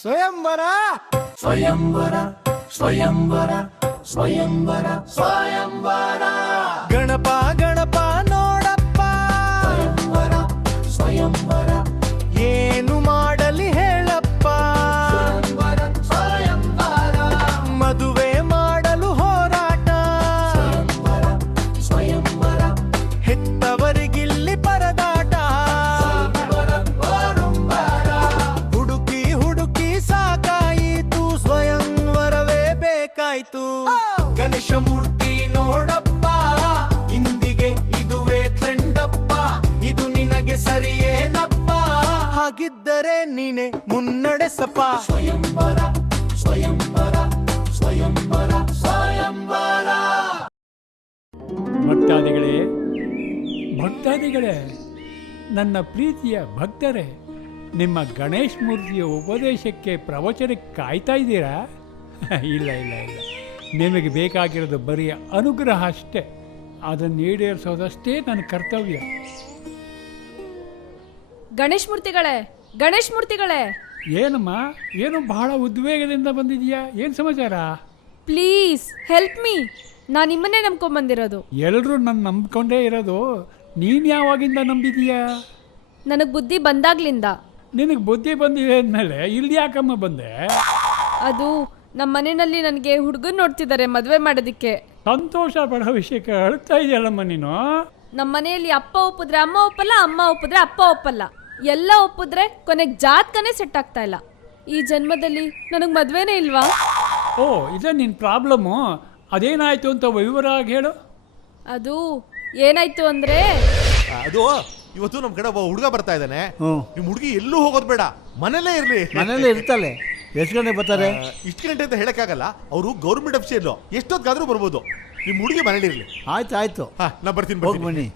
ಸ್ವಯಂವರ ಸ್ವಯಂವರ ಸ್ವಯಂವರ ಸ್ವಯಂವರ ಸ್ವಯಂವರ ಗಣಪ ಗಣಪ ನೋಡಪ್ಪ ಸ್ವಯಂವರ ಸ್ವಯಂವರ ಏನು ಮಾಡಲಿ ಹೇಳಪ್ಪ ಸ್ವಯಂವರ ಸ್ವಯಂವರ ಮದುವೆ ಮಾಡಲು ಹೋರಾಟ ಸ್ವಯಂವರ ಸ್ವಯಂವರ ಹೆತ್ತವರಿಗಿಲ್ಲಿ ಪರದಾಟ ಸ್ವಯಂವರ ವರುಂವರ ಹುಡುಕಿ ಹುಡುಕಿ ಸಾಕಾಯಿತು ಸ್ವಯಂವರವೇ ಬೇಕಾಯ್ತು ಗಣೇಶ ಮೂರ್ತಿ ನೋಡಪ್ಪ ಇಂದಿಗೆ ಇದುವೇ ಟ್ರೆಂಡಪ್ಪ ಇದು ನಿನಗೆ ಸರಿಯೇನಪ್ಪ ಹಾಗಿದ್ದರೆ ನೀನೆ ಮುನ್ನಡೆಸಪ್ಪ ಸ್ವಯಂವರ ಸ್ವಯಂವರ ಸ್ವಯಂವರ ಸ್ವಯಂವರ ಭಕ್ತಾದಿಗಳೇ ಭಕ್ತಾದಿಗಳೇ ನನ್ನ ಪ್ರೀತಿಯ ಭಕ್ತರೇ, ನಿಮ್ಮ ಗಣೇಶ್ ಮೂರ್ತಿಯ ಉಪದೇಶಕ್ಕೆ ಪ್ರವಚನಕ್ಕೆ ಕಾಯ್ತಾ ಇದ್ದೀರಾ? ಇಲ್ಲ ಇಲ್ಲ ಇಲ್ಲ, ನಿಮಗೆ ಬೇಕಾಗಿರೋದು ಬರೀ ಅನುಗ್ರಹ ಅಷ್ಟೇ. ಅದನ್ನು ಈಡೇರಿಸೋದಷ್ಟೇ ನನ್ನ ಕರ್ತವ್ಯ. ಗಣೇಶ್ ಮೂರ್ತಿಗಳೇ, ಗಣೇಶ್ ಮೂರ್ತಿಗಳೇ, ಏನಮ್ಮ, ಏನು ಬಹಳ ಉದ್ವೇಗದಿಂದ ಬಂದಿದೆಯಾ? ಏನು ಸಮಾಚಾರ? Please help me. ನಾನು ನಿಮ್ಮನ್ನೇ ನಂಬ್ಕೊಂಬಂದಿರೋದು. ಎಲ್ಲರೂ ನನ್ನ ನಂಬ್ಕೊಂಡೇ ಇರೋದು. ನೀನು ಯಾವಾಗಿಂದ ನಂಬಿದೀಯಾ? ನನಗೆ ಬುದ್ಧಿ ಬಂದಾಗ್ಲಿಂದ. ನಿನಗೆ ಬುದ್ಧಿ ಬಂದಿದೆ ಅಂದಮೇಲೆ ಇಲ್ಲಿ ಯಾಕಮ್ಮ ಬಂದೆ? ಅದು ನಮ್ಮ ಮನೆಯಲ್ಲಿ ನನಗೆ ಹುಡುಗನ್ ನೋಡ್ತಿದ್ದಾರೆ ಮದುವೆ ಮಾಡೋದಕ್ಕೆ. ಸಂತೋಷ ಪಡೋ ವಿಷಯಕ್ಕೆ ಅಳ್ತಾ ಇದೆಯಲ್ಲಮ್ಮ ನೀನು. ನಮ್ಮ ಮನೆಯಲ್ಲಿ ಅಪ್ಪ ಒಪ್ಪಿದ್ರೆ ಅಮ್ಮ ಒಪ್ಪಲ್ಲ, ಅಮ್ಮ ಒಪ್ಪಿದ್ರೆ ಅಪ್ಪ ಒಪ್ಪಲ್ಲ. ಎಲ್ಲ ಒಪ್ಪಿದ್ರೆ ಕೊನೆಗೆ ಜಾತಕನೇ ಸೆಟ್ ಆಗ್ತಾ ಇಲ್ಲ. ಈ ಜನ್ಮದಲ್ಲಿ ನನಗೆ ಮದುವೆನೇ ಇಲ್ವಾ? ಓ, ಇದೇ ನಿನ್ನ ಪ್ರಾಬ್ಲಮ್ಮು. ಅದೇನಾಯಿತು ಅಂತ ವಿವರವಾಗಿ ಹೇಳು. ಅದು ಏನಾಯ್ತು ಅಂದರೆ, ಅದು ಇವತ್ತು ನಮ್ ಕಡೆ ಒಬ್ಬ ಹುಡುಗ ಬರ್ತಾ ಇದ್ದಾನೆ. ನಿಮ್ ಹುಡುಗಿ ಎಲ್ಲೂ ಹೋಗೋದ್ ಬೇಡ, ಮನೇಲೇ ಇರ್ಲಿ. ಮನೇಲಿ ಇರ್ತಾಳೆ. ಎಷ್ಟು ಗಂಟೆ ಬರ್ತಾರೆ? ಇಷ್ಟು ಗಂಟೆ ಅಂತ ಹೇಳಕ್ಕಾಗಲ್ಲ, ಅವರು ಗೌರ್ಮೆಂಟ್ ಅಫಿಷಿಯಲ್, ಎಷ್ಟೊತ್ತಾದ್ರೂ ಬರ್ಬೋದು. ನಿಮ್ ಹುಡುಗಿ ಮನೇಲಿ ಇರ್ಲಿ. ಆಯ್ತು ಆಯ್ತು, ನಾ ಬರ್ತೀನಿ ಹೋಗಿ ಬನ್ನಿ.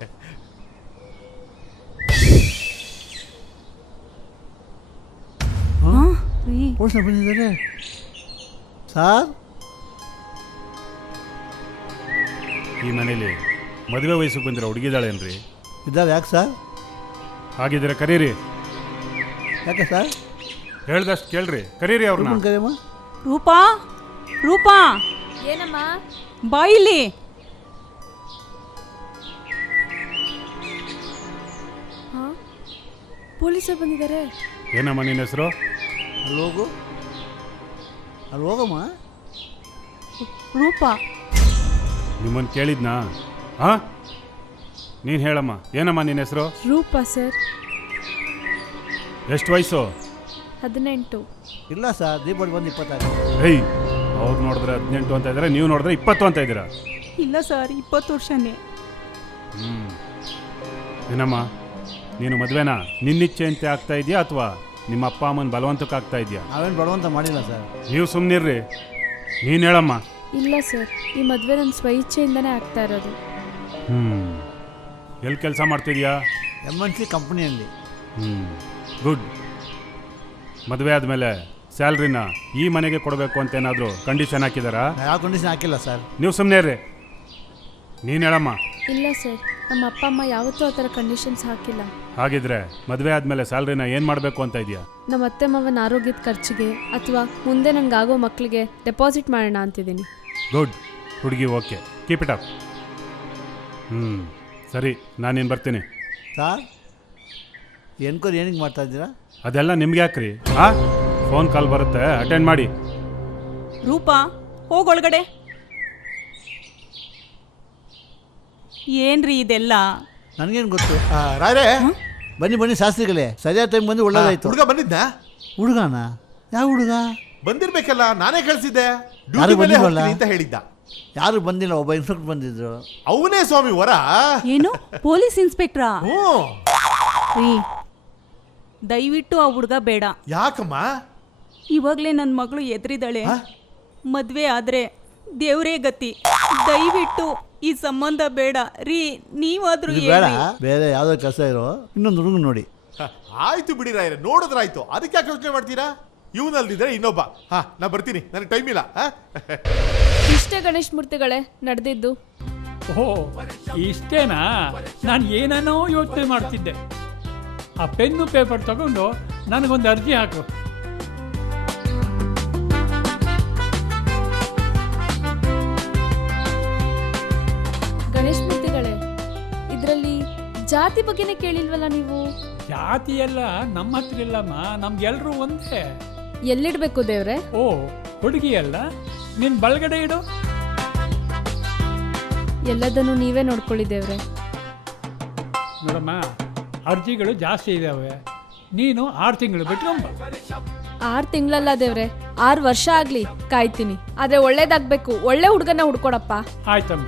ಪೋಷಣ ಬಂದಿದ್ದಾರೆ ಸಾರ್. ಈ ಮನೇಲಿ ಮದುವೆ ವಯಸ್ಸಿಗೆ ಬಂದಿರೋ ಹುಡುಗಿದಾಳೇನ್ರಿ? ಇದ್ದಾರೆ. ಯಾಕೆ ಸರ್? ಹಾಗಿದ್ರೆ ಕರೀರಿ. ಯಾಕೆ ಸರ್? ಹೇಳ್ದಷ್ಟು ಕೇಳ್ರಿ, ಕರೀರಿ ಅವ್ರನ್ನ. ಕರಿಯಮ್ಮ. ರೂಪಾ, ರೂಪಾ, ಏನಮ್ಮ? ಬಾಯಿಲಿ. ಹಾಂ, ಪೊಲೀಸರು ಬಂದಿದ್ದಾರೆ. ಏನಮ್ಮ ನಿನ್ನ ಹೆಸರು? ಅಲ್ಲಿ ಹೋಗು, ಅಲ್ಲಿ ಹೋಗಮ್ಮ. ರೂಪಾ, ನಿಮ್ಮನ್ನು ಕೇಳಿದ್ನಾ? ಹಾಂ, ನೀನು ಹೇಳಮ್ಮ. ಏನಮ್ಮ ನಿನ್ನ ಹೆಸರು? ರೂಪಾ ಸರ್. ಎಷ್ಟು ವಯಸ್ಸು? 18. ಇಲ್ಲ ಸರ್, ದೀಪಾವಳಿ ಬಂದು 26. ಹೇಯ್, ಅವ್ರು ನೋಡಿದ್ರೆ 18 ಅಂತ ಇದ್ದಾರೆ, ನೀವು ನೋಡಿದ್ರೆ 20 ಅಂತ ಇದ್ದೀರಾ. ಇಲ್ಲ ಸರ್, 20 ವರ್ಷನೇ. ಏನಮ್ಮ, ನೀನು ಮದುವೆನಾ ನಿನ್ನಿಚ್ಛೆಯಂತೆ ಆಗ್ತಾ ಇದೆಯಾ ಅಥವಾ ನಿಮ್ಮ ಅಪ್ಪ ಅಮ್ಮನ ಬಲವಂತಕ್ಕೆ ಆಗ್ತಾ ಇದೆಯಾ? ನಾವೇನು ಬಡವಂತ ಮಾಡಿಲ್ಲ ಸರ್. ನೀವು ಸುಮ್ಮನಿರ್ರಿ, ನೀನು ಹೇಳಮ್ಮ. ಇಲ್ಲ ಸರ್, ಈ ಮದುವೆ ನನ್ನ ಸ್ವಇಚ್ಛೆಯಿಂದನೇ ಆಗ್ತಾ ಇರೋದು. ಎಲ್ಲಿ ಕೆಲಸ ಮಾಡ್ತಿದ್ಯಾ? MNC ಕಂಪ್ನಿಯಲ್ಲಿ. ಗುಡ್. ಮದುವೆ ಆದಮೇಲೆ ಸ್ಯಾಲ್ರಿನ ಈ ಮನೆಗೆ ಕೊಡಬೇಕು ಅಂತ ಏನಾದರೂ ಕಂಡೀಷನ್ ಹಾಕಿದಾರಾ? ಯಾವ ಕಂಡೀಷನ್ ಹಾಕಿಲ್ಲ ಸರ್. ನೀವು ಸುಮ್ಮನೆ ಇರ್ರಿ, ನೀನು ಹೇಳಮ್ಮ. ಇಲ್ಲ ಸರ್, ನಮ್ಮ ಅಪ್ಪ ಅಮ್ಮ ಯಾವತ್ತೂ ಆ ಥರ ಕಂಡೀಷನ್ಸ್ ಹಾಕಿಲ್ಲ. ಹಾಗಿದ್ರೆ ಮದುವೆ ಆದಮೇಲೆ ಸ್ಯಾಲ್ರಿನ ಏನು ಮಾಡಬೇಕು ಅಂತ ಇದೆಯಾ? ನಮ್ಮ ಅತ್ತೆ ಮಾವನ ಆರೋಗ್ಯದ ಖರ್ಚಿಗೆ ಅಥವಾ ಮುಂದೆ ನನಗಾಗೋ ಮಕ್ಕಳಿಗೆ ಡೆಪಾಸಿಟ್ ಮಾಡೋಣ ಅಂತಿದ್ದೀನಿ. ಗುಡ್. ಹುಡುಗಿ ಓಕೆ, ಕೀಪ್ ಇಟ್ ಅಪ್. ಸರಿ, ನಾನೇನು ಬರ್ತೀನಿ. ಸರ್, ಎನ್ಕ್ವೈರಿ ಏನಕ್ಕೆ ಮಾಡ್ತಾ ಇದ್ದೀರಾ? ಅದೆಲ್ಲ ನಿಮ್ಗೆ ಯಾಕ್ರಿ? ಹಾಂ, ಫೋನ್ ಕಾಲ್ ಬರುತ್ತೆ, ಅಟೆಂಡ್ ಮಾಡಿ. ರೂಪಾ, ಹೋಗೊಳಗಡೆ. ಏನ್ರಿ ಇದೆಲ್ಲ? ನನಗೇನು ಗೊತ್ತು. ರಾಯ್ರೆ, ಬನ್ನಿ ಬನ್ನಿ ಶಾಸ್ತ್ರಿಗಳೇ, ಸರಿಯಾದ ಟೈಮ್ ಬಂದು ಒಳ್ಳೇದಾಯ್ತು. ಹುಡುಗ ಬಂದಿದ್ನಾ? ಹುಡುಗನ? ಯಾವ ಹುಡುಗ? ಬಂದಿರ್ಬೇಕಲ್ಲ, ನಾನೇ ಕಳ್ಸಿದ್ದೆ. ಯಾರು ಡ್ಯೂಟಿ ಮೇಲೆ ಬಂದಿಲ್ವಲ್ಲ? ಹೋಗ್ತೀನಿ ಅಂತ ಹೇಳಿದ್ದ. ಯಾರು ಬಂದಿಲ್ಲ, ಒಬ್ಬ ಇನ್ಸ್ಪೆಕ್ಟರ್ ಬಂದಿದ್ರು. ಅವನೇ ಸ್ವಾಮಿ ವರ. ಏನು, ಪೊಲೀಸ್ ಇನ್ಸ್ಪೆಕ್ಟ್ರಾ? ಹ್ಞೂ. ರೀ, ದಯವಿಟ್ಟು ಆ ಹುಡುಗ ಬೇಡ. ಯಾಕಮ್ಮ? ಇವಾಗಲೇ ನನ್ನ ಮಗಳು ಎದುರಿದಾಳೆ. ಮದುವೆ ಆದರೆ ದೇವರೇ ಗತಿ. ದಯವಿಟ್ಟು ಈ ಸಂಬಂಧ ಬೇಡ ರೀ. ನೀವಾದ್ರೂ ಇದು ಬೇಡ, ಬೇರೆ ಯಾವುದೋ ಕೆಲಸ ಇರೋ ಇನ್ನೊಂದು ಹುಡುಗ ನೋಡಿ. ಆಯ್ತು ಬಿಡಿ ರಾಯ್ರೆ, ನೋಡಿದ್ರಾಯ್ತು. ಅದಕ್ಕೆ ಯಾಕೆ ಯೋಚನೆ ಮಾಡ್ತೀರಾ? ಇವನಲ್ದಿದ್ರೆ ಇನ್ನೊಬ್ಬ. ನಾ ಬರ್ತೀನಿ, ನನಗೆ ಟೈಮ್ ಇಲ್ಲ. ಇಷ್ಟೇ ಗಣೇಶ್ ಮೂರ್ತಿಗಳೇ ನಡೆದಿದ್ದು. ಓ, ಇಷ್ಟೇನಾ? ನಾನು ಏನೇನೋ ಯೋಚನೆ ಮಾಡ್ತಿದ್ದೆ. ಆ ಪೆನ್ನು ಪೇಪರ್ ತಗೊಂಡು ನನಗೊಂದು ಅರ್ಜಿ ಹಾಕು. ಜಾತಿ ಬಗ್ಗೆನೇ ಕೇಳಿಲ್ವಲ್ಲ ನೀವು? ಜಾತಿ ಎಲ್ಲ ನಮ್ಮ ಹತ್ರ ಇಲ್ಲಮ್ಮ, ನಮ್ಗೆಲ್ರೂ ಒಂದೇ. ಎಲ್ಲಿಡ್ಬೇಕು ದೇವ್ರೆ? ಓ, ಹುಡುಗಿ ಅಲ್ಲ, ನಿನ್ ಬಲ್ಗಡೆ ಇಡು. ಎಲ್ಲದನ್ನು ನೀವೇ ನೋಡ್ಕೊಳ್ಳಿ ದೇವ್ರೆ. ನೋಡಮ್ಮ, ಅರ್ಜಿಗಳು ಜಾಸ್ತಿ ಇದ್ದಾವೆ, ನೀನು 6 ತಿಂಗಳು ಬಿಟ್ಕೊಂಬ. 6 ತಿಂಗಳಲ್ಲ ದೇವ್ರೆ, 6 ವರ್ಷ ಆಗ್ಲಿ ಕಾಯ್ತೀನಿ. ಆದ್ರೆ ಒಳ್ಳೇದಾಗ್ಬೇಕು, ಒಳ್ಳೆ ಹುಡುಗನ ಹುಡ್ಕೊಡಪ್ಪ. ಆಯ್ತಮ್ಮ.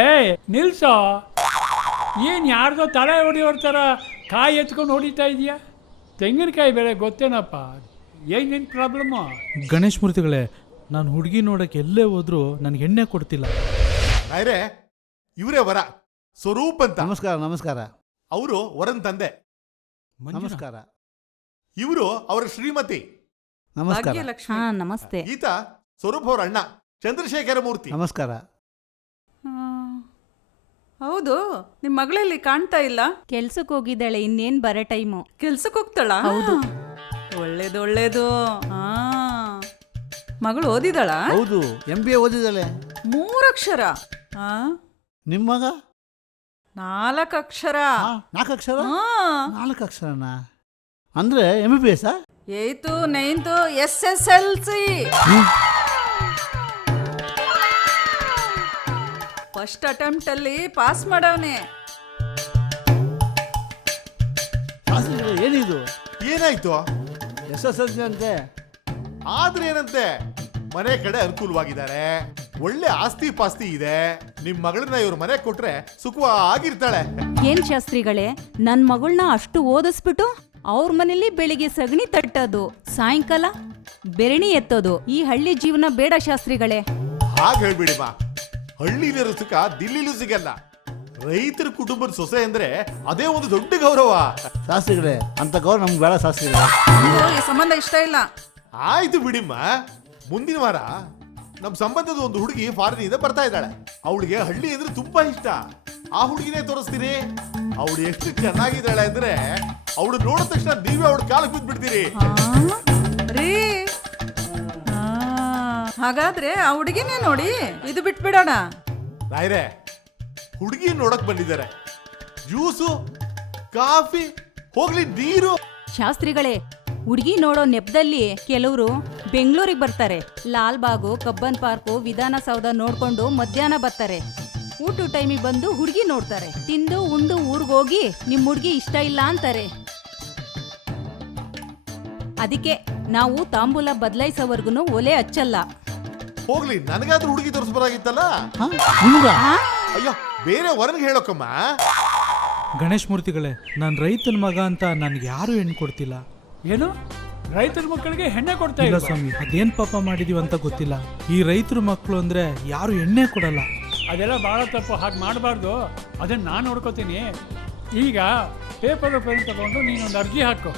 ಏಯ್ ನಿಲ್ಸೋ, ಏನು ಯಾರ್ದೋ ತಲೆ ಹೊಡಿಯೋರ ಥರ ಕಾಯಿ ಎತ್ಕೊಂಡು ಹೊಡಿತಾ ಇದೆಯಾ? ತೆಂಗಿನಕಾಯಿ ಬೆಲೆ ಗೊತ್ತೇನಪ್ಪ? ಏನು ನಿನ್ನ ಪ್ರಾಬ್ಲಮ್ಮು? ಗಣೇಶ್ ಮೂರ್ತಿಗಳೇ, ನಾನು ಹುಡುಗಿ ನೋಡಕ್ಕೆ ಎಲ್ಲೇ ಹೋದ್ರು ನನಗೆ ಎಣ್ಣೆ ಕೊಡ್ತಿಲ್ಲ. ನಾಯ್ರೆ, ಇವರೇ ವರ ಸ್ವರೂಪ್ ಅಂತ. ನಮಸ್ಕಾರ ನಮಸ್ಕಾರ ಅವರು ವರನ್ ತಂದೆ. ನಮಸ್ಕಾರ ಇವರು ಅವರ ಶ್ರೀಮತಿ. ನಮಸ್ಕಾರ ಹಾ ನಮಸ್ತೆ. ಈತ ಸ್ವರೂಪ್ ಅವ್ರ ಅಣ್ಣ ಚಂದ್ರಶೇಖರ ಮೂರ್ತಿ. ನಮಸ್ಕಾರ. ಹೌದು, ನಿಮ್ ಮಗಳಲ್ಲಿ ಕಾಣ್ತಾ ಇಲ್ಲ. ಕೆಲ್ಸಕ್ಕೆ ಹೋಗಿದ್ದಾಳೆ, ಇನ್ನೇನ್ ಬರೋ ಟೈಮು. ಕೆಲ್ಸಕ್ಕೆ ಹೋಗ್ತಾಳ? ಹೌದು. ಒಳ್ಳೇದು ಒಳ್ಳೇದು. ಹಾ, ಮಗಳು ಓದಿದಾಳ? ಹೌದು, MBA ಓದಿದ್ದಾಳೆ. 3 ಅಕ್ಷರ. ಹಾ, ನಿಮ್ಮ ಮಗ 4 ಅಕ್ಷರ. 4 ಅಕ್ಷರ? ಹಾ, 4 ಅಕ್ಷರನ ಅಂದ್ರೆ MBBS? 8th 9th SSLC. First attempt ಅಲ್ಲಿ ಪಾಸ್ ಮಾಡವನೆ. ಏನಿದು? ಏನಾಯ್ತು? SSLC ಅಂತೆ. ಆದ್ರೆ ಏನಂತೆ, ಮನೆ ಕಡೆ ಅನುಕೂಲವಾಗಿದ್ದಾರೆ, ಒಳ್ಳೆ ಆಸ್ತಿ ಪಾಸ್ತಿ ಇದೆ. ನಿಮ್ ಮಗಳನ್ನ ಇವ್ರ ಮನೆ ಕೊಟ್ರೆ ಸುಖವಾಗಿರ್ತಾಳೆ. ಏನ್ ಶಾಸ್ತ್ರಿಗಳೇ, ನನ್ ಮಗಳನ್ನ ಅಷ್ಟು ಓದಿಸ್ಬಿಟ್ಟು ಅವ್ರ ಮನೇಲಿ ಬೆಳಿಗ್ಗೆ ಸಗಣಿ ತಟ್ಟೋದು, ಸಾಯಂಕಾಲ ಬೆರಣಿ ಎತ್ತೋದು, ಈ ಹಳ್ಳಿ ಜೀವನ ಬೇಡ ಶಾಸ್ತ್ರಿಗಳೇ. ಹಾಗೆ ಹೇಳ್ಬಿಡಿಮ್ಮ, ಹಳ್ಳಿಲಿರೋ ಸುಖ ದಿಲ್ಲಿಲೂ ಸಿಗಲ್ಲ. ರೈತರ ಕುಟುಂಬದ ಸೊಸೆ ಅಂದ್ರೆ ಅದೇ ಒಂದು ದೊಡ್ಡ ಗೌರವ. ಶಾಸ್ತ್ರಿಗಳೇ, ಅಂತ ಗೌರವ ನಮ್ಗೆ ಬೇಡ ಶಾಸ್ತ್ರಿಗಳೇ. ನಂಗೂ ಈ ಸಂಬಂಧ ಇಷ್ಟ ಇಲ್ಲ. ಆಯ್ತು ಬಿಡಿಮ್ಮ, ಮುಂದಿನ ವಾರ ನಮ್ ಸಂಬಂಧದ ಒಂದು ಹುಡುಗಿ ಫಾರಿನ್ ಇಂದ ಬರ್ತಾ ಇದ್ದಾಳೆ. ಅವಳಿಗೆ ಹಳ್ಳಿ ಅಂದ್ರೆ ತುಂಬಾ ಇಷ್ಟ. ಆ ಹುಡುಗಿನೇ ತೋರಿಸ್ತೀನಿ. ಅವಳು ಎಷ್ಟು ಚೆನ್ನಾಗಿದ್ದಾಳೆ ಅಂದ್ರೆ ಅವಳು ನೋಡಿದ ತಕ್ಷಣ ನೀವೇ ಅವಳ ಕಾಲಕ್ಕೆ ಬಿದ್ದ್ಬಿಡ್ತೀರಿ. ರೀ, ಹಾಗಾದ್ರೆ ಆ ಹುಡುಗಿನೇ ನೋಡಿ, ಇದು ಬಿಟ್ಬಿಡೋಣ. ರಾಯ್ರೆ, ಹುಡುಗಿ ನೋಡಕ್ ಬಂದಿದ್ದಾರೆ, ಜ್ಯೂಸು ಕಾಫಿ ಹೋಗ್ಲಿ ನೀರು. ಶಾಸ್ತ್ರಿಗಳೇ, ಹುಡುಗಿ ನೋಡೋ ನೆಪದಲ್ಲಿ ಕೆಲವರು ಬೆಂಗಳೂರಿಗೆ ಬರ್ತಾರೆ, ಲಾಲ್ಬಾಗು, ಕಬ್ಬನ್ ಪಾರ್ಕು, ವಿಧಾನಸೌಧ ನೋಡ್ಕೊಂಡು ಮಧ್ಯಾಹ್ನ ಬರ್ತಾರೆ. ಊಟ ಟೈಮಿಗೆ ಬಂದು ಹುಡುಗಿ ನೋಡ್ತಾರೆ, ತಿಂದು ಉಂಡು ಊರಿಗೋಗಿ ನಿಮ್ ಹುಡುಗಿ ಇಷ್ಟ ಇಲ್ಲ ಅಂತಾರೆ. ಅದಕ್ಕೆ ನಾವು ತಾಂಬೂಲ ಬದಲಾಯಿಸೋವರ್ಗುನು ಒಲೆ ಹಚ್ಚಲ್ಲ. ಹೋಗ್ಲಿ, ನನಗಾದ್ರೂ ಹುಡುಗಿ ತೋರಿಸ್ಬೋದಾಗಿತ್ತಲ್ಲ. ಅಯ್ಯೋ, ಬೇರೆ ವರನ್ಗೆ ಹೇಳೋಕಮ್ಮ. ಗಣೇಶ್ ಮೂರ್ತಿಗಳೇ, ನಾನು ರೈತನ ಮಗ ಅಂತ ನನಗೆ ಯಾರು ಹೆಣ್ಣು ಕೊಡ್ತಿಲ್ಲ. ಏನು, ರೈತರ ಮಕ್ಕಳಿಗೆ ಹೆಣ್ಣೆ ಕೊಡ್ತಾ ಇಲ್ಲ ಇಲ್ಲ? ಸ್ವಾಮಿ, ಅದೇನ್ ಪಾಪ ಮಾಡಿದೀವಿ ಅಂತ ಗೊತ್ತಿಲ್ಲ. ಈ ರೈತರ ಮಕ್ಕಳು ಅಂದ್ರೆ ಯಾರು ಎಣ್ಣೆ ಕೊಡಲ್ಲ. ಅದೆಲ್ಲ ಭಾಳ ತಪ್ಪು, ಹಾಗೆ ಮಾಡಬಾರ್ದು. ಅದನ್ನು ನಾನು ನೋಡ್ಕೋತೀನಿ. ಈಗ ಪೇಪರ್ ಪೆನ್ ತಗೊಂಡು ನೀನೊಂದು ಅರ್ಜಿ ಹಾಕು.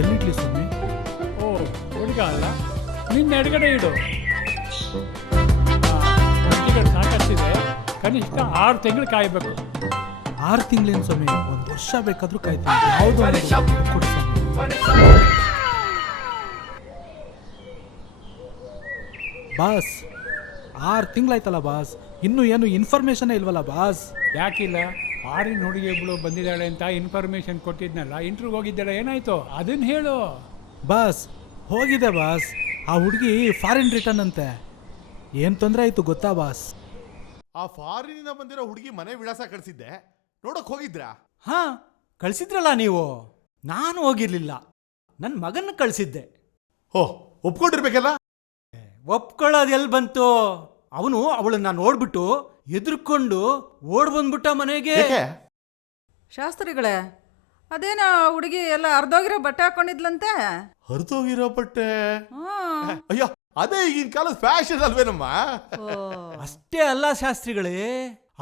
ಎಲ್ಲಿಡ್ಲಿ ಸ್ವಾಮಿ? ಓ, ಹುಡುಗ ಅಲ್ಲ, ನಿನ್ನ ಎಡಗಡೆ ಇಡು. ಅರ್ಜಿಗಳು ಸಾಕಷ್ಟಿದೆ, ಕನಿಷ್ಠ 6 ತಿಂಗಳು ಕಾಯಬೇಕು. 6 ತಿಂಗಳೇನು ಸ್ವಾಮಿ, 1 ವರ್ಷ ಬೇಕಾದ್ರೂ ಕಾಯ್ತೀನಿ. ಯಾವುದು ಕೊಡಿ ಸ್ವಾಮಿ. ಬಾಸ್, 6 ತಿಂಗಳಾಯ್ತಲ್ಲ ಬಾಸ್, ಇನ್ನೂ ಏನು ಇನ್ಫಾರ್ಮೇಶನ್ ಇಲ್ವಲ್ಲ ಬಾಸ್? ಯಾಕಿಲ್ಲ? ಫಾರಿನ್ ಹುಡುಗಿಗಳು ಬಂದಿದ್ದಾಳೆ ಅಂತ ಇನ್ಫಾರ್ಮೇಶನ್ ಕೊಟ್ಟಿದ್ನಲ್ಲ, ಇಂಟ್ರ್ಯೂವ್ ಹೋಗಿದ್ದಾಳೆ, ಏನಾಯ್ತು ಅದನ್ನ ಹೇಳು. ಬಾಸ್, ಹೋಗಿದೆ ಬಾಸ್. ಆ ಹುಡುಗಿ ಫಾರಿನ್ ರಿಟರ್ನ್ ಅಂತೆ. ಏನು ತೊಂದರೆ ಆಯ್ತು ಗೊತ್ತಾ ಬಾಸ್? ಆ ಫಾರಿನಿಂದ ಬಂದಿರೋ ಹುಡುಗಿ ಮನೆ ವಿಳಾಸ ಕಳಿಸಿದ್ದೆ, ನೋಡಕ್ ಹೋಗಿದ್ರಾ? ಹಾ, ಕಳಿಸಿದ್ರಲ್ಲ ನೀವು. ನಾನು ಹೋಗಿರ್ಲಿಲ್ಲ, ನನ್ನ ಮಗನ್ನ ಕಳಿಸಿದ್ದೆ. ಓ, ಒಪ್ಕೊಂಡಿರ್ಬೇಕಲ್ಲ. ಒಪ್ಕೊಳ್ಳೋದು ಎಲ್ಲಿ ಬಂತು? ಅವನು ಅವಳನ್ನ ನೋಡ್ಬಿಟ್ಟು ಎದುರ್ಕೊಂಡು ಓಡ್ ಬಂದ್ಬಿಟ್ಟ ಮನೆಗೆ. ಯಾಕೆ? ಶಾಸ್ತ್ರಿಗಳೇ, ಅದೇನ ಹುಡುಗಿ ಎಲ್ಲ ಅರ್ಧೋಗಿರೋ ಬಟ್ಟೆ ಹಾಕೊಂಡಿದ್ಲಂತೆ. ಹರಿದೋಗಿರೋ ಬಟ್ಟೆ? ಹಾ. ಅಯ್ಯೋ, ಅದೇ ಈಗಿನ ಕಾಲದ ಫ್ಯಾಷನ್ ಅಲ್ವೇನಮ್ಮ? ಓ. ಅಷ್ಟೇ ಅಲ್ಲ ಶಾಸ್ತ್ರಿಗಳೇ,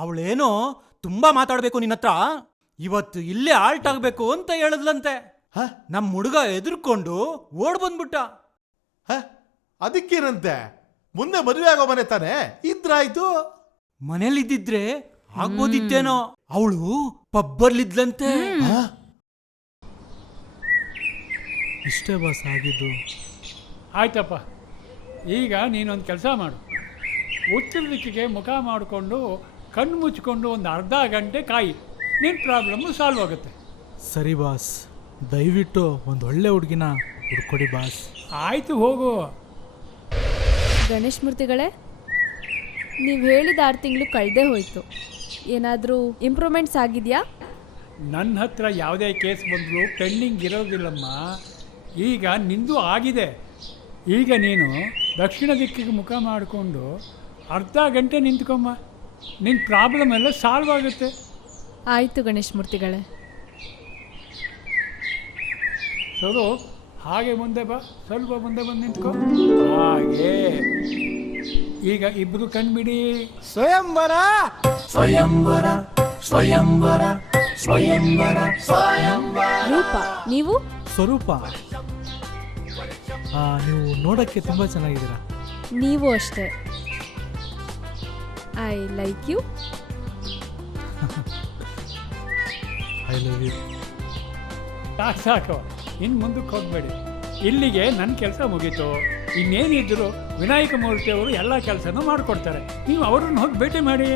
ಅವಳೇನೋ ತುಂಬಾ ಮಾತಾಡ್ಬೇಕು ನಿನ್ನ ಹತ್ರ, ಇವತ್ತು ಇಲ್ಲೇ ಆಲ್ಟ್ ಆಗ್ಬೇಕು ಅಂತ ಹೇಳಿದ್ಲಂತೆ. ನಮ್ಮ ಹುಡುಗ ಎದುರ್ಕೊಂಡು ಓಡ್ ಬಂದ್ಬಿಟ್ಟ. ಅದಕ್ಕೇನಂತೆ, ಮುಂದೆ ಮದುವೆ ಆಗೋ ಮನೆ ತಾನೆ ಇದ್ರಾಯ್ತು. ಮನೇಲಿದ್ದಿದ್ರೆ ಆಗ್ಬೋದಿತ್ತೇನೋ. ಅವಳು ಪಬ್ಬರ್ಲಿದ್ಲಂತೆ. ಇಷ್ಟೇ ಬಾಸ್ ಆಗಿದ್ದು. ಆಯ್ತಪ್ಪ, ಈಗ ನೀನೊಂದು ಕೆಲಸ ಮಾಡು. ಉತ್ತರ ದಿಕ್ಕಿಗೆ ಮುಖ ಮಾಡಿಕೊಂಡು ಕಣ್ಣು ಮುಚ್ಕೊಂಡು ಒಂದು ಅರ್ಧ ಗಂಟೆ ಕಾಯಿ, ನಿನ್ನ ಪ್ರಾಬ್ಲಮ್ಮು ಸಾಲ್ವ್ ಆಗುತ್ತೆ. ಸರಿ ಬಾಸ್, ದಯವಿಟ್ಟು ಒಂದು ಒಳ್ಳೆ ಹುಡುಗಿನ ಹುಡ್ಕೊಡಿ ಬಾಸ್. ಆಯಿತು, ಹೋಗು. ಗಣೇಶ್ ಮೂರ್ತಿಗಳೇ, ನೀವು ಹೇಳಿದ 6 ತಿಂಗಳು ಕಳೆದೇ ಹೋಯಿತು. ಏನಾದರೂ ಇಂಪ್ರೂವ್ಮೆಂಟ್ಸ್ ಆಗಿದೆಯಾ? ನನ್ನ ಹತ್ರ ಯಾವುದೇ ಕೇಸ್ ಬಂದರೂ ಪೆಂಡಿಂಗ್ ಇರೋದಿಲ್ಲಮ್ಮ. ಈಗ ನಿಂದು ಆಗಿದೆ. ಈಗ ನೀನು ದಕ್ಷಿಣ ದಿಕ್ಕಿಗೆ ಮುಖ ಮಾಡಿಕೊಂಡು ಅರ್ಧ ಗಂಟೆ ನಿಂತ್ಕೊಮ್ಮ, ನಿನ್ನ ಪ್ರಾಬ್ಲಮ್ ಎಲ್ಲ ಸಾಲ್ವ್ ಆಗುತ್ತೆ. ಆಯಿತು ಗಣೇಶ್ ಮೂರ್ತಿಗಳೇ. ಸರು, ಹಾಗೆ ಮುಂದೆ ಬಾ, ಸ್ವಲ್ಪ ಮುಂದೆ ಬಂದು ನಿಂತ್ಕೊ. ಹಾಗೆ. ಈಗ ಇಬ್ಬರು ಕಣ್ಬಿಡಿ. ಸ್ವಯಂವರ ಸ್ವಯಂವರ ಸ್ವಯಂವರ ಸ್ವಯಂವರ ಸ್ವಯಂವರ. ರೂಪ, ನೀವು? ಸ್ವರೂಪ, ನೀವು ನೋಡೋಕ್ಕೆ ತುಂಬ ಚೆನ್ನಾಗಿದ್ದೀರಾ. ನೀವು ಅಷ್ಟೇ. I like you. I love you. ಸಾಕು, ಇನ್ನು ಮುಂದಕ್ಕೆ ಹೋಗಬೇಡಿ. ಇಲ್ಲಿಗೆ ನನ್ನ ಕೆಲಸ ಮುಗೀತು. ಇನ್ನೇನಿದ್ರು ವಿನಾಯಕ ಮೂರ್ತಿ ಅವರು ಎಲ್ಲ ಕೆಲಸನೂ ಮಾಡಿಕೊಡ್ತಾರೆ. ನೀವು ಅವ್ರನ್ನ ಹೋಗಿ ಭೇಟಿ ಮಾಡಿ.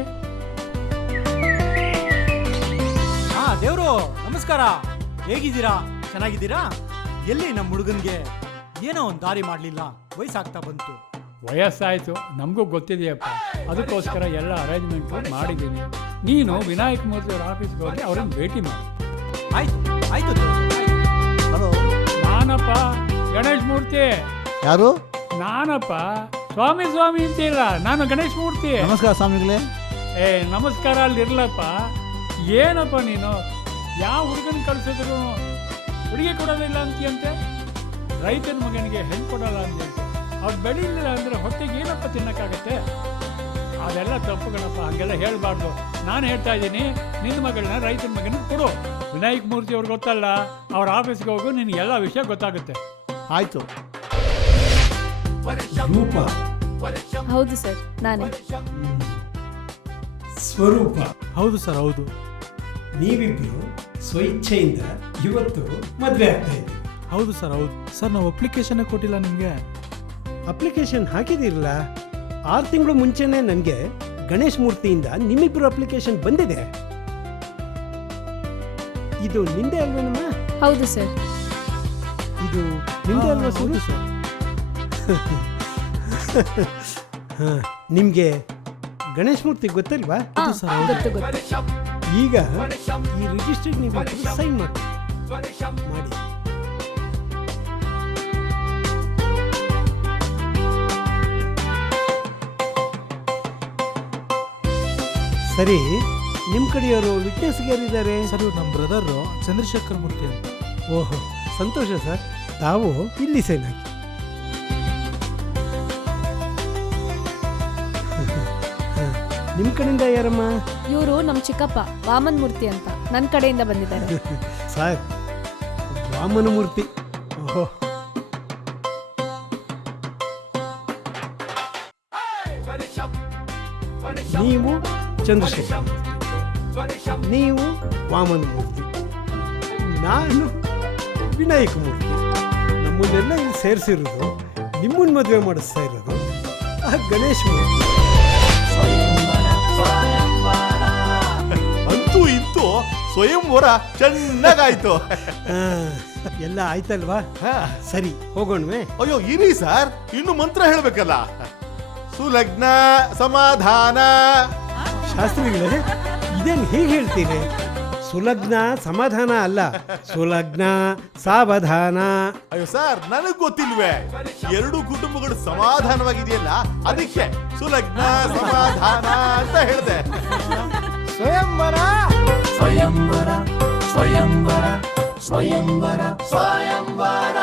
ದೇವ್ರು ನಮಸ್ಕಾರ. ಹೇಗಿದ್ದೀರಾ? ಚೆನ್ನಾಗಿದ್ದೀರಾ? ಎಲ್ಲಿ ನಮ್ಮ ಹುಡುಗನ್ಗೆ ಏನೋ ಒಂದು ದಾರಿ ಮಾಡಲಿಲ್ಲ, ವಯಸ್ಸಾಗ್ತಾ ಬಂತು. ವಯಸ್ಸಾಯಿತು, ನಮಗೂ ಗೊತ್ತಿದೆಯಪ್ಪ. ಅದಕ್ಕೋಸ್ಕರ ಎಲ್ಲ ಅರೇಂಜ್ಮೆಂಟು ಮಾಡಿದ್ದೀನಿ. ನೀನು ವಿನಾಯಕ ಮೂರ್ತಿ ಅವ್ರ ಆಫೀಸ್ಗೆ ಹೋಗಿ ಅವ್ರನ್ನ ಭೇಟಿ ಮಾಡಿ. ಆಯ್ತು ಆಯ್ತು. ಹಲೋ, ನಾನಪ್ಪ ಗಣೇಶ್ ಮೂರ್ತಿ. ಯಾರು? ನಾನಪ್ಪ ಸ್ವಾಮಿ ಸ್ವಾಮಿ ಅಂತಿಲ್ಲ, ನಾನು ಗಣೇಶ್ ಮೂರ್ತಿ. ನಮಸ್ಕಾರ ಸ್ವಾಮಿಗಳೇ. ನಮಸ್ಕಾರ ಅಲ್ಲಿರ್ಲಪ್ಪ. ಏನಪ್ಪ ನೀನು ಯಾವ ಹುಡುಗನ ಕಳ್ಸಿದ್ರು ಹುಡುಗಿ ಕೊಡೋದಿಲ್ಲ ಅಂತೀಯಂತೆ. ರೈತನ ಮಗನಿಗೆ ಹೆಣ್ಣು ಕೊಡೋಲ್ಲ ಅಂತೀಯಂತೆ. ಅವ್ರು ಬೆಳೀಲಿಲ್ಲ ಅಂದರೆ ಹೊಟ್ಟೆಗೆ ಏನಪ್ಪ ತಿನ್ನೋಕ್ಕಾಗತ್ತೆ? ಅದೆಲ್ಲ ತಪ್ಪುಗಳಪ್ಪ, ಹಾಗೆಲ್ಲ ಹೇಳಬಾರ್ದು. ನಾನು ಹೇಳ್ತಾ ಇದ್ದೀನಿ, ನಿನ್ನ ಮಗಳನ್ನ ರೈತನ ಮಗನಿಗೆ ಕೊಡು. ವಿನಾಯಕ ಮೂರ್ತಿ ಅವ್ರಿಗೆ ಗೊತ್ತಲ್ಲ, ಅವ್ರ ಆಫೀಸ್ಗೆ ಹೋಗು, ನಿನಗೆಲ್ಲ ವಿಷಯ ಗೊತ್ತಾಗುತ್ತೆ. ಆಯ್ತು. ರೂಪ, ಹೌದು ಸರ್, ನಾನೇ. ಸ್ವರೂಪ, ಹೌದು ಸರ್, ಹೌದು. ನೀವಿಬ್ರು ಸ್ವಇಚ್ಛೆಯಿಂದ ಇವತ್ತು ಮದುವೆ ಆಗ್ತಾ ಇದ್ದೀವಿ. ಹೌದು ಸರ್, ಹೌದು ಸರ್. ನಾವು ಅಪ್ಲಿಕೇಶನ್ನೇ ಕೊಟ್ಟಿಲ್ಲ ನಿಮಗೆ. ಅಪ್ಲಿಕೇಶನ್ ಹಾಕಿದಿರಲ್ಲ, 6 ತಿಂಗಳು ಮುಂಚೆನೆ ನನಗೆ ಗಣೇಶ್ ಮೂರ್ತಿಯಿಂದ ನಿಮ್ಮಿಬ್ರು ಅಪ್ಲಿಕೇಶನ್ ಬಂದಿದೆ. ಇದು ನಿಂದೆ ಅಲ್ವೇನಮ್ಮ? ಹೌದು ಸರ್. ಇದು ನಿಂದೆ ಅಲ್ವಾ? ಹೌದು ಸರ್. ನಿಮಗೆ ಗಣೇಶ್ ಮೂರ್ತಿ ಗೊತ್ತಲ್ವಾ? ಹೌದು ಸರ್, ಹೌದು. ಗೊತ್ತು ಗೊತ್ತು. ಈಗ ಈ ರಿಜಿಸ್ಟರ್ ನೀವು ಸೈನ್ ಮಾಡಿ. ಸರಿ, ನಿಮ್ಮ ಕಡೆಯವರು ವಿಟ್ನೆಸ್ಗೆ ಯಾರಿದ್ದಾರೆ? ಸರ್, ಇವ್ರು ನಮ್ಮ ಬ್ರದರು ಚಂದ್ರಶೇಖರ್ ಮೂರ್ತಿ ಅಂತ. ಓಹೋ, ಸಂತೋಷ ಸರ್. ತಾವು ಇಲ್ಲಿ ಸೈನ್ ಹಾಕಿ. ನಿಮ್ಮ ಕಡೆಯಿಂದ ಯಾರಮ್ಮ? ಇವರು ನಮ್ಮ ಚಿಕ್ಕಪ್ಪ ವಾಮನ್ ಮೂರ್ತಿ ಅಂತ, ನನ್ನ ಕಡೆಯಿಂದ ಬಂದಿದ್ದಾರೆ. ಸರ್, ವಾಮನ ಮೂರ್ತಿ. ಓಹೋ, ನೀವು ಚಂದ್ರಶೇಖರ್, ನೀವು ವಾಮನ ಮೂರ್ತಿ, ನಾನು ವಿನಾಯಕ ಮೂರ್ತಿ. ನಮ್ಮನ್ನೆಲ್ಲ ಇಲ್ಲಿ ಸೇರಿಸಿರೋದು, ನಿಮ್ಮನ್ನ ಮದುವೆ ಮಾಡಿಸ್ತಾ ಇರೋದು ಆ ಗಣೇಶ್ ಮೂರ್ತಿ. ಅಂತೂ ಇಂತೂ ಸ್ವಯಂವರ ಚೆನ್ನಾಗಾಯ್ತು. ಎಲ್ಲ ಆಯ್ತಲ್ವಾ? ಸರಿ, ಹೋಗೋಣವೇ? ಅಯ್ಯೋ ಇರಿ ಸರ್, ಇನ್ನು ಮಂತ್ರ ಹೇಳ್ಬೇಕಲ್ಲ. ಸುಲಗ್ನ ಸಮಾಧಾನ. ಶಾಸ್ತ್ರಿಗಳೇ, ಇದೇನು ಹೀಗೆ ಹೇಳ್ತೀರಿ? ಸುಲಗ್ನ ಸಮಾಧಾನ ಅಲ್ಲ, ಸುಲಗ್ನ ಸಾವಧಾನ. ಅಯ್ಯೋ ಸರ್, ನನಗ್ ಗೊತ್ತಿಲ್ವೇ? 2 ಕುಟುಂಬಗಳು ಸಮಾಧಾನವಾಗಿದೆಯಲ್ಲ, ಅದಕ್ಕೆ ಸುಲಗ್ನ ಸಮಾಧಾನ ಅಂತ ಹೇಳಿದೆ. ಸ್ವಯಂವರ ಸ್ವಯಂವರ ಸ್ವಯಂವರ ಸ್ವಯಂವರ ಸ್ವಯಂವರ.